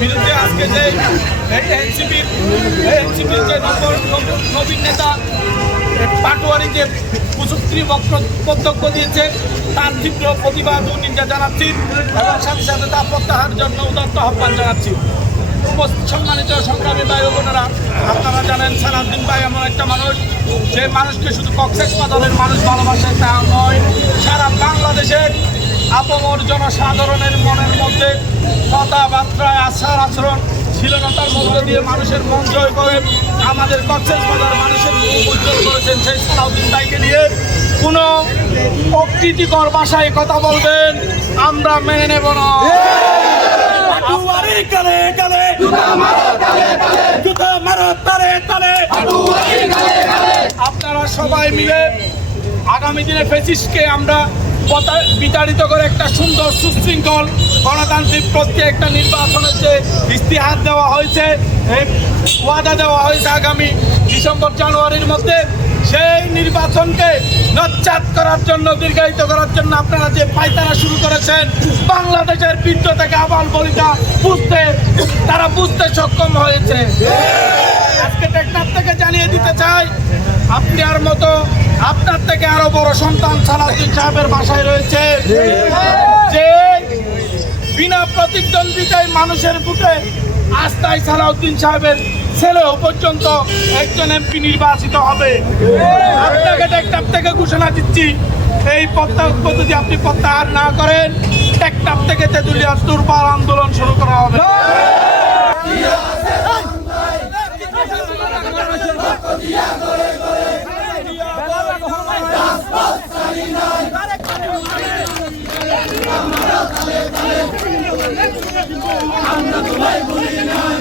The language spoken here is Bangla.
বিরুদ্ধে আজকে যে এনসিপির যে নবীন নেতা পাটোয়ারি যে কুচক্রী বক্তব্য দিয়েছে তার তীব্র প্রতিবাদ ও নিন্দা জানাচ্ছি এবং সাথে সাথে তা প্রত্যাহারের জন্য উদাত্ত আহ্বান জানাচ্ছি। সম্মানিত সংগ্রামী ভাই বোনেরা, আপনারা জানেন সালাউদ্দিন ভাই এমন একটা মানুষ যে মানুষকে শুধু কক্সবাজারের মানুষ ভালোবাসে তা নয়, সারা বাংলাদেশের আপামর জনসাধারণের মনের মধ্যে কথাবার্তায় আচার আচরণ শীলতার মধ্য দিয়ে মানুষের মন জয় করে আমাদের কক্সবাজার মানুষের মুখ উজ্জ্বল করেছেন। সেই সালাউদ্দিন ভাইকে নিয়ে কোনো অকৃতিকর ভাষায় কথা বলবেন আমরা মেনে নেব না। আপনারা সবাই মিলে আগামী দিনে ফ্যাসিস্টকে আমরা বিতাড়িত করে একটা সুন্দর সুশৃঙ্খল গণতান্ত্রিক প্রত্যেক একটা নির্বাচনের যে ইস্তিহার দেওয়া হয়েছে, ওয়াদা দেওয়া হয়েছে আগামী ডিসেম্বর জানুয়ারির মধ্যে, সেই নির্বাচনকে নচ্ছাদ করার জন্য দীর্ঘায়িত করার জন্য আপনারা যে পায়তারা শুরু করেছেন, বাংলাদেশের বৃদ্ধ থেকে আবাল বনিতা তারা বুঝতে সক্ষম হয়েছে। আজকে টেকনাফ থেকে জানিয়ে দিতে চাই, আপনার থেকে আরো বড় সন্তান সালাউদ্দিন সাহেবের বাসায় রয়েছে, যে বিনা প্রতিদ্বন্দ্বিতায় মানুষের বুকে আস্থায় সালাউদ্দিন সাহেবের ছেলেও পর্যন্ত একজন এমপি নির্বাচিত হবে। আপনাকে টেকনাফ থেকে ঘোষণা দিচ্ছি, এই পদ্ধতি আপনি প্রত্যাহার না করেন, টেকনাফ থেকে তেঁতুলিয়া দুর্বার আন্দোলন শুরু করা হবে। আমরা